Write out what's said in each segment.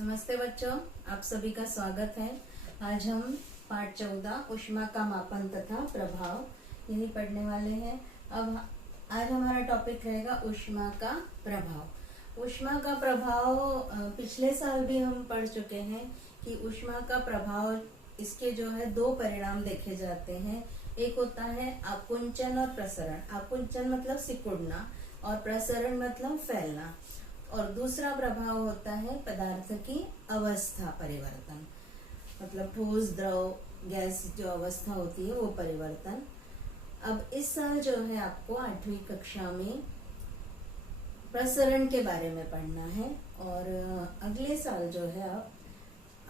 नमस्ते बच्चों, आप सभी का स्वागत है। आज हम पाठ 14 ऊष्मा का मापन तथा प्रभाव यही पढ़ने वाले हैं। अब आज हमारा टॉपिक रहेगा ऊष्मा का प्रभाव। ऊष्मा का प्रभाव पिछले साल भी हम पढ़ चुके हैं कि ऊष्मा का प्रभाव इसके जो है दो परिणाम देखे जाते हैं। एक होता है आकुंचन और प्रसरण। आकुंचन मतलब सिकुड़ना और प्रसरण मतलब फैलना। और दूसरा प्रभाव होता है पदार्थ की अवस्था परिवर्तन, मतलब ठोस, द्रव, गैस जो अवस्था होती है वो परिवर्तन। अब इस साल जो है आपको 8वीं कक्षा में प्रसरण के बारे में पढ़ना है और अगले साल जो है आप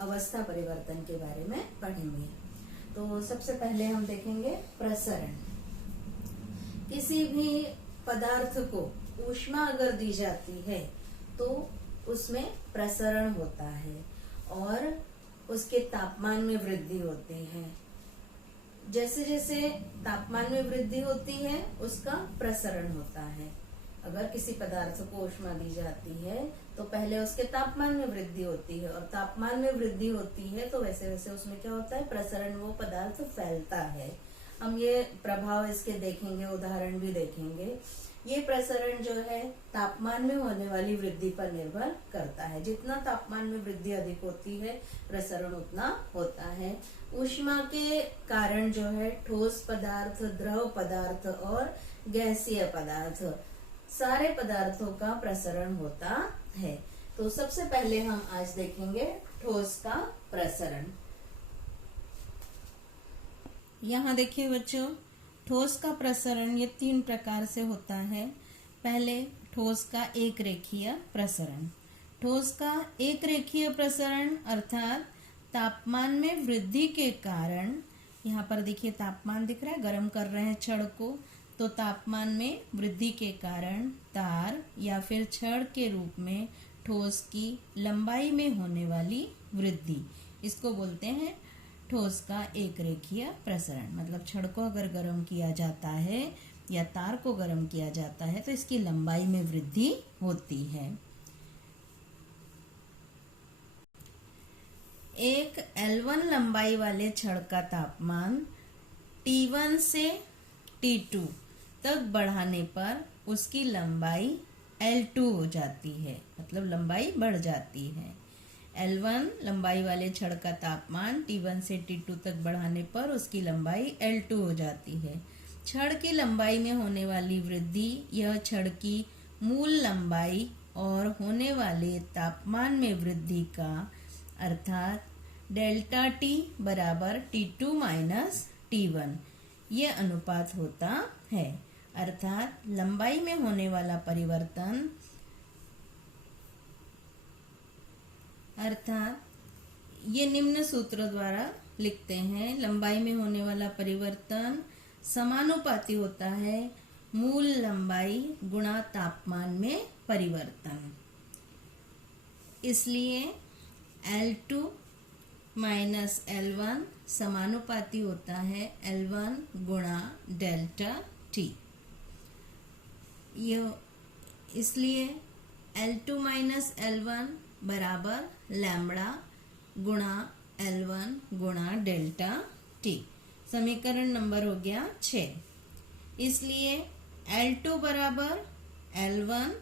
अवस्था परिवर्तन के बारे में पढ़ेंगे। तो सबसे पहले हम देखेंगे प्रसरण। किसी भी पदार्थ को ऊष्मा अगर दी जाती है तो उसमें प्रसरण होता है और उसके तापमान में वृद्धि होती है। जैसे जैसे तापमान में वृद्धि होती है उसका प्रसरण होता है। अगर किसी पदार्थ को ऊष्मा दी जाती है तो पहले उसके तापमान में वृद्धि होती है और तापमान में वृद्धि होती है तो वैसे वैसे उसमें क्या होता है, प्रसरण, वो पदार्थ फैलता है। हम ये प्रभाव इसके देखेंगे, उदाहरण भी देखेंगे। ये प्रसरण जो है तापमान में होने वाली वृद्धि पर निर्भर करता है। जितना तापमान में वृद्धि अधिक होती है प्रसरण उतना होता है। ऊष्मा के कारण जो है ठोस पदार्थ, द्रव पदार्थ और गैसीय पदार्थ, सारे पदार्थों का प्रसरण होता है। तो सबसे पहले हम आज देखेंगे ठोस का प्रसरण। यहाँ देखिए बच्चों, ठोस का प्रसरण ये 3 प्रकार से होता है। पहले ठोस का एक रेखीय प्रसरण। ठोस का एक रेखीय प्रसरण अर्थात तापमान में वृद्धि के कारण, यहाँ पर देखिए तापमान दिख रहा है, गर्म कर रहे हैं छड़ को, तो तापमान में वृद्धि के कारण तार या फिर छड़ के रूप में ठोस की लंबाई में होने वाली वृद्धि, इसको बोलते हैं ठोस का एक रेखीय प्रसरण। मतलब छड़ को अगर गर्म किया जाता है या तार को गर्म किया जाता है तो इसकी लंबाई में वृद्धि होती है। एक L1 लंबाई वाले छड़ का तापमान T1 से T2 तक बढ़ाने पर उसकी लंबाई L2 हो जाती है, मतलब लंबाई बढ़ जाती है। L1 लंबाई वाले छड़ का तापमान T1 से T2 तक बढ़ाने पर उसकी लंबाई L2 हो जाती है। छड़ की लंबाई में होने वाली वृद्धि यह छड़ की मूल लंबाई और होने वाले तापमान में वृद्धि का अर्थात डेल्टा T बराबर T2 माइनस T1 ये अनुपात होता है। अर्थात लंबाई में होने वाला परिवर्तन अर्थात ये निम्न सूत्र द्वारा लिखते हैं। लंबाई में होने वाला परिवर्तन समानुपाती होता है मूल लंबाई गुणा तापमान में परिवर्तन। इसलिए L2 माइनस L1 समानुपाती होता है L1 गुणा डेल्टा T। इसलिए L2 माइनस L1 बराबर लैम्बडा गुणा L1 गुणा डेल्टा T। समीकरण नंबर हो गया 6। इसलिए L2 बराबर L1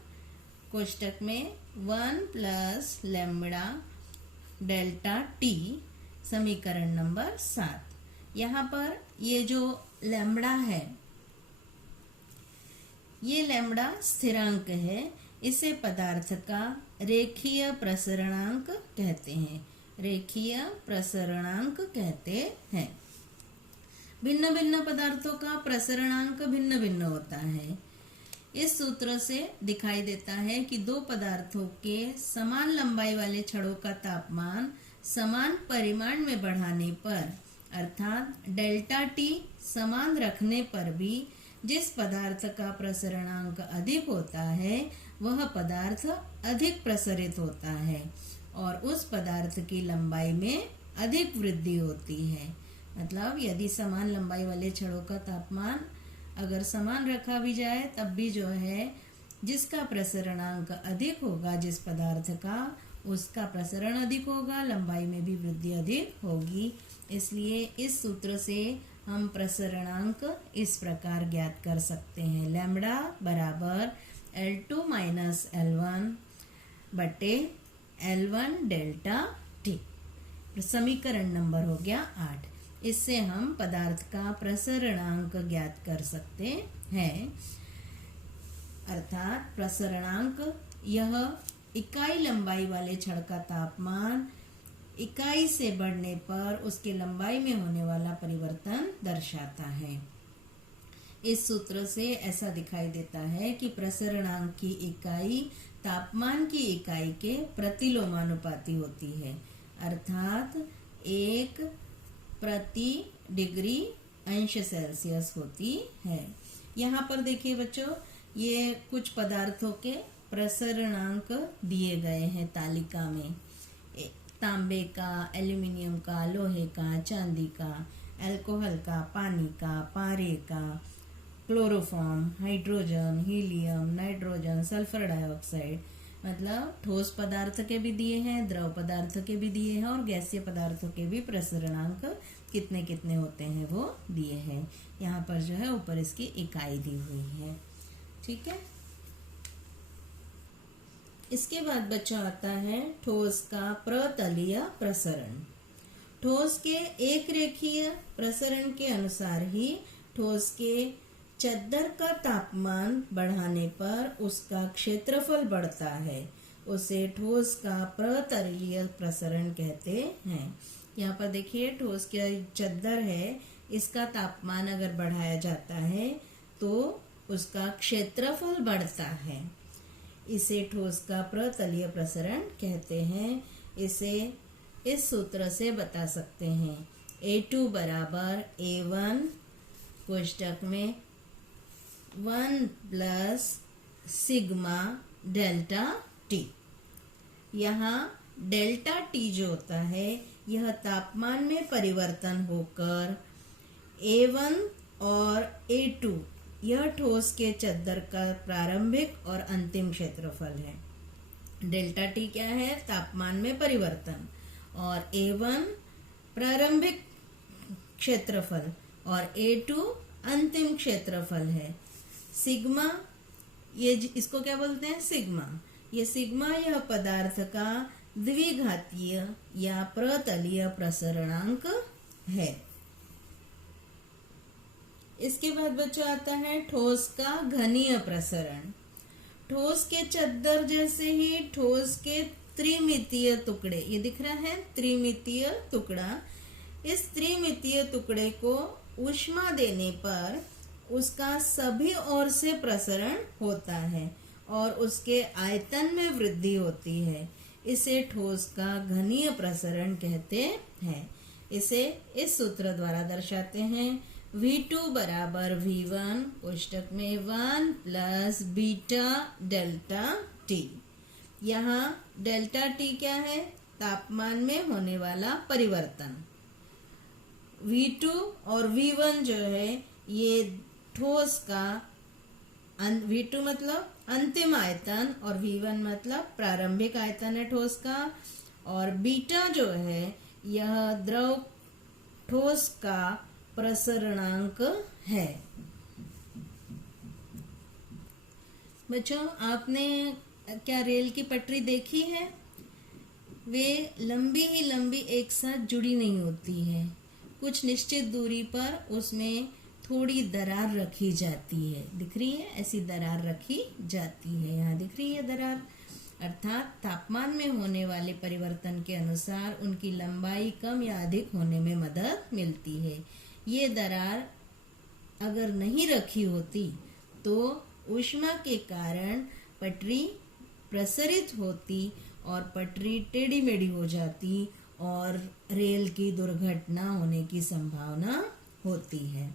कोष्टक में 1 प्लस लैम्बडा डेल्टा T, समीकरण नंबर 7। यहाँ पर ये जो लैम्बडा है, ये लैम्बडा स्थिरांक है। इसे पदार्थ का रेखीय प्रसरणांक कहते हैं। रेखीय प्रसरणांक कहते हैं। भिन्न भिन्न पदार्थों का प्रसरणांक भिन्न भिन्न होता है। इस सूत्र से दिखाई देता है कि दो पदार्थों के समान लंबाई वाले छड़ों का तापमान समान परिमाण में बढ़ाने पर अर्थात डेल्टा T समान रखने पर भी जिस पदार्थ का प्रसरणांक अधिक होता है वह पदार्थ अधिक प्रसरित होता है और उस पदार्थ की लंबाई में अधिक वृद्धि होती है। मतलब यदि समान लंबाई वाले छड़ों का तापमान अगर समान रखा भी जाए तब भी जो है जिसका प्रसरणांक अधिक होगा जिस पदार्थ का, उसका प्रसरण अधिक होगा, लंबाई में भी वृद्धि अधिक होगी। इसलिए इस सूत्र से हम प्रसरणांक इस प्रकार ज्ञात कर सकते हैं, लैम्ब्डा बराबर L2 माइनस L1 बटे L1 डेल्टा टी। समीकरण नंबर हो गया 8। इससे हम पदार्थ का प्रसरणांक ज्ञात कर सकते हैं। अर्थात प्रसरणांक यह इकाई लंबाई वाले छड़ का तापमान इकाई से बढ़ने पर उसके लंबाई में होने वाला परिवर्तन दर्शाता है। इस सूत्र से ऐसा दिखाई देता है कि प्रसरणांक की इकाई तापमान की इकाई के प्रतिलोमानुपाती होती है, अर्थात 1 प्रति डिग्री अंश सेल्सियस होती है। यहाँ पर देखिए बच्चों, ये कुछ पदार्थों के प्रसरणांक दिए गए हैं तालिका में। तांबे का, एल्यूमिनियम का, लोहे का, चांदी का, अल्कोहल का, पानी का, पारे का, chloroform, hydrogen, helium, nitrogen, sulphur dioxide, मतलब ठोस पदार्थ के भी दिए हैं, द्रव पदार्थ के भी दिए हैं और गैसीय पदार्थों के भी प्रसरणांक कितने कितने होते हैं वो दिए हैं। यहाँ पर जो है ऊपर इसकी इकाई दी हुई है। ठीक है। इसके बाद बच्चा आता है ठोस का प्रतलीय प्रसरण। ठोस के एक रेखीय प्रसरण के अनुसार ही ठोस के चद्दर का तापमान बढ़ाने पर उसका क्षेत्रफल बढ़ता है, उसे ठोस का प्रतलीय प्रसरण कहते हैं। यहाँ पर देखिए, ठोस के चद्दर है, इसका तापमान अगर बढ़ाया जाता है तो उसका क्षेत्रफल बढ़ता है, इसे ठोस का प्रतलीय प्रसरण कहते हैं। इसे इस सूत्र से बता सकते हैं, A2 बराबर A1 कोष्टक में 1 प्लस सिग्मा डेल्टा टी। यहाँ डेल्टा टी जो होता है यह तापमान में परिवर्तन होकर A1 और A2 यह ठोस के चद्दर का प्रारंभिक और अंतिम क्षेत्रफल है। डेल्टा टी क्या है? तापमान में परिवर्तन, और A1 प्रारंभिक क्षेत्रफल और A2 अंतिम क्षेत्रफल है। सिग्मा, ये इसको क्या बोलते हैं? सिग्मा। ये सिग्मा यह पदार्थ का द्विघातीय या प्रतलीय प्रसरणांक है। इसके बाद बच्चा आता है ठोस का घनीय प्रसरण। ठोस के चद्दर जैसे ही ठोस के त्रिमितीय टुकड़े, ये दिख रहा है त्रिमितीय टुकड़ा, इस त्रिमितीय टुकड़े को ऊष्मा देने पर उसका सभी ओर से प्रसरण होता है और उसके आयतन में वृद्धि होती है। इसे ठोस का घनीय प्रसरण कहते हैं। इसे इस सूत्र द्वारा दर्शाते हैं, V2 बराबर V1 कोष्टक में 1 प्लस बीटा डेल्टा टी। यहाँ डेल्टा टी क्या है? तापमान में होने वाला परिवर्तन। V2 और V1 जो है ये ठोस का, V2 मतलब अंतिम आयतन और V1 मतलब प्रारंभिक आयतन है ठोस का, और बीटा जो है यह द्रव ठोस का प्रसरणांक है। बच्चों, आपने क्या रेल की पटरी देखी है? वे लंबी ही लंबी एक साथ जुड़ी नहीं होती है, कुछ निश्चित दूरी पर उसमें थोड़ी दरार रखी जाती है। दिख रही है? ऐसी दरार रखी जाती है। यहाँ दिख रही है दरार, अर्थात तापमान में होने वाले परिवर्तन के अनुसार उनकी लंबाई कम या अधिक होने में मदद मिलती है। ये दरार अगर नहीं रखी होती तो ऊष्मा के कारण पटरी प्रसरित होती और पटरी टेढ़ी मेढ़ी हो जाती और रेल की दुर्घटना होने की संभावना होती है।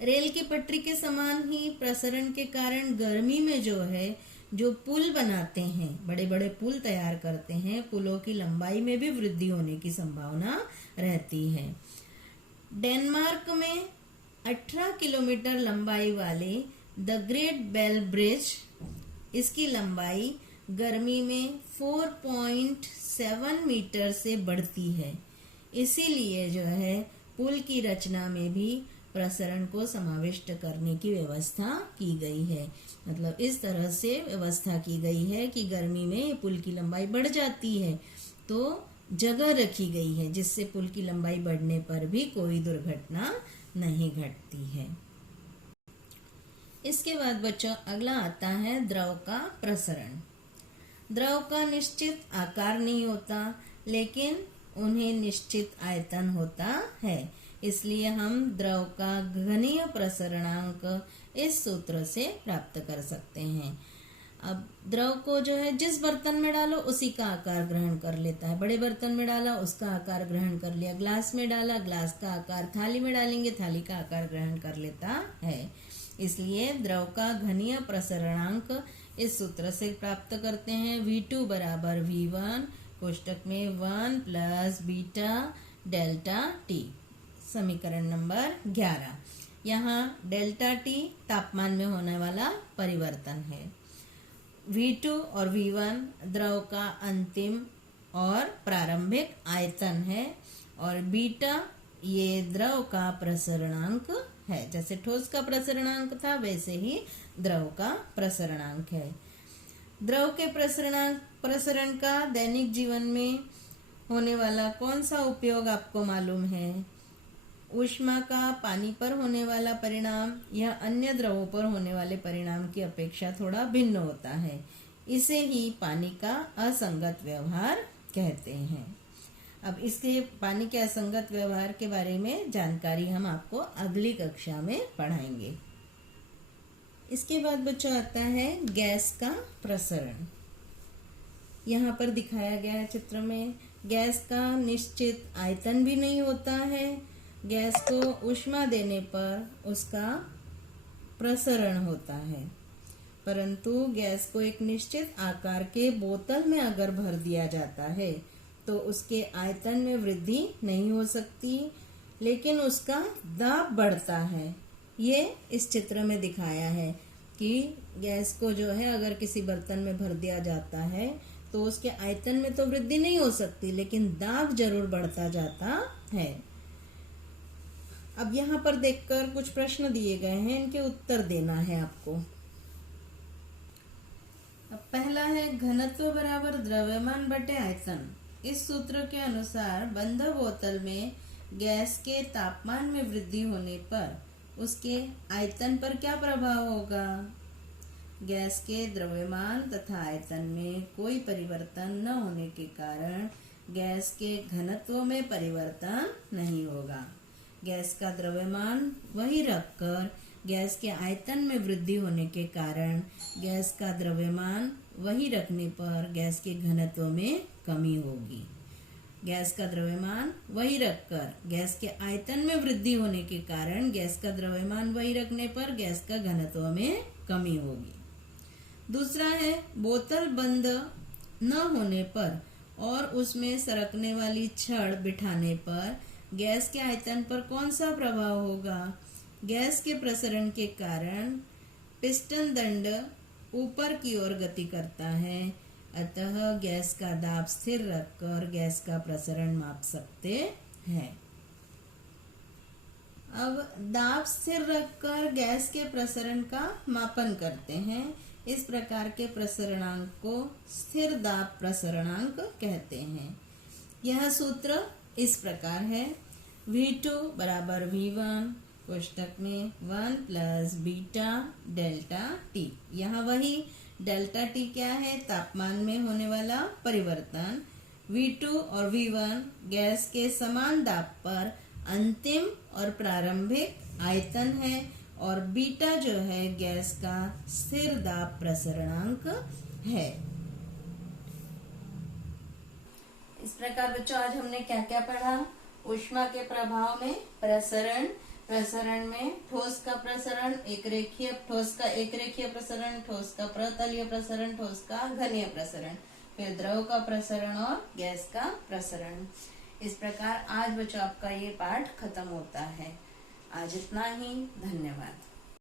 रेल की पटरी के समान ही प्रसरण के कारण गर्मी में जो है, जो पुल बनाते हैं, बड़े बड़े पुल तैयार करते हैं, पुलों की लंबाई में भी वृद्धि होने की संभावना रहती है। डेनमार्क में 18 किलोमीटर लंबाई वाले द ग्रेट बेल ब्रिज, इसकी लंबाई गर्मी में 4.7 मीटर से बढ़ती है। इसीलिए जो है पुल की रचना में भी प्रसरण को समाविष्ट करने की व्यवस्था की गई है। मतलब इस तरह से व्यवस्था की गई है कि गर्मी में पुल की लंबाई बढ़ जाती है तो जगह रखी गई है जिससे पुल की लंबाई बढ़ने पर भी कोई दुर्घटना नहीं घटती है। इसके बाद बच्चों अगला आता है द्रव का प्रसरण। द्रव का निश्चित आकार नहीं होता लेकिन उन्हें निश्चित आयतन होता है, इसलिए हम द्रव का घनीय प्रसरणांक इस सूत्र से प्राप्त कर सकते हैं। अब द्रव को जो है जिस बर्तन में डालो उसी का आकार ग्रहण कर लेता है। बड़े बर्तन में डाला उसका आकार ग्रहण कर लिया, ग्लास में डाला ग्लास का आकार, थाली में डालेंगे थाली का आकार ग्रहण कर लेता है। इसलिए द्रव का घनीय प्रसरणांक इस सूत्र से प्राप्त करते हैं। V2 बराबर V1 कोष्टक में 1 प्लस बीटा डेल्टा टी, समीकरण नंबर 11। यहाँ डेल्टा टी तापमान में होने वाला परिवर्तन है। V2 और V1 द्रव का अंतिम और प्रारंभिक आयतन है और बीटा ये द्रव का प्रसरणांक है। जैसे ठोस का प्रसरणांक था वैसे ही द्रव का प्रसरणांक है। द्रव के प्रसरण का दैनिक जीवन में होने वाला कौन सा उपयोग आपको मालूम है? ऊष्मा का पानी पर होने वाला परिणाम या अन्य द्रवों पर होने वाले परिणाम की अपेक्षा थोड़ा भिन्न होता है। इसे ही पानी का असंगत व्यवहार कहते हैं। अब इसके पानी के असंगत व्यवहार के बारे में जानकारी हम आपको अगली कक्षा में पढ़ाएंगे। इसके बाद बच्चों आता है गैस का प्रसरण। यहाँ पर दिखाया गया है चित्र में, गैस का निश्चित आयतन भी नहीं होता है। गैस को ऊष्मा देने पर उसका प्रसरण होता है, परंतु गैस को एक निश्चित आकार के बोतल में अगर भर दिया जाता है तो उसके आयतन में वृद्धि नहीं हो सकती, लेकिन उसका दाब बढ़ता है। ये इस चित्र में दिखाया है कि गैस को जो है अगर किसी बर्तन में भर दिया जाता है तो उसके आयतन में तो वृद्धि नहीं हो सकती, लेकिन दाब जरूर बढ़ता जाता है। अब यहाँ पर देखकर कुछ प्रश्न दिए गए हैं, इनके उत्तर देना है आपको। अब पहला है घनत्व बराबर द्रव्यमान बटे आयतन। इस सूत्र के अनुसार बंद बोतल में गैस के तापमान में वृद्धि होने पर उसके आयतन पर क्या प्रभाव होगा? गैस के द्रव्यमान तथा आयतन में कोई परिवर्तन न होने के कारण गैस के घनत्व में परिवर्तन नहीं होगा। गैस का द्रव्यमान वही रखकर गैस के आयतन में वृद्धि होने के कारण गैस का द्रव्यमान वही रखने पर गैस के घनत्व में कमी होगी। गैस का द्रव्यमान वही रखकर गैस के आयतन में वृद्धि होने के कारण गैस का द्रव्यमान वही रखने पर गैस का घनत्व में कमी होगी। दूसरा है बोतल बंद न होने पर और उसमें सरकने वाली छड़ बिठाने पर गैस के आयतन पर कौन सा प्रभाव होगा? गैस के प्रसरण के कारण पिस्टन दंड ऊपर की ओर गति करता है, अतः गैस का दाब स्थिर रखकर गैस का प्रसरण माप सकते हैं। अब दाब स्थिर रखकर गैस के प्रसरण का मापन करते हैं। इस प्रकार के प्रसरणांक को स्थिर दाब प्रसरणांक कहते हैं। यह सूत्र इस प्रकार है। V2 बराबर V1 कोष्टक में 1 प्लस बीटा डेल्टा टी। यहाँ वही डेल्टा टी क्या है? तापमान में होने वाला परिवर्तन। V2 और V1 गैस के समान दाब पर अंतिम और प्रारंभिक आयतन है और बीटा जो है गैस का स्थिर दाब प्रसरणांक है। इस प्रकार बच्चों आज हमने क्या क्या पढ़ा? ऊष्मा के प्रभाव में प्रसरण, प्रसरण में ठोस का प्रसरण, ठोस का एक रेखीय प्रसरण, ठोस का प्रतलीय प्रसरण, ठोस का घनीय प्रसरण, फिर द्रव का प्रसरण और गैस का प्रसरण। इस प्रकार आज बच्चों आपका ये पाठ खत्म होता है। आज इतना ही। धन्यवाद।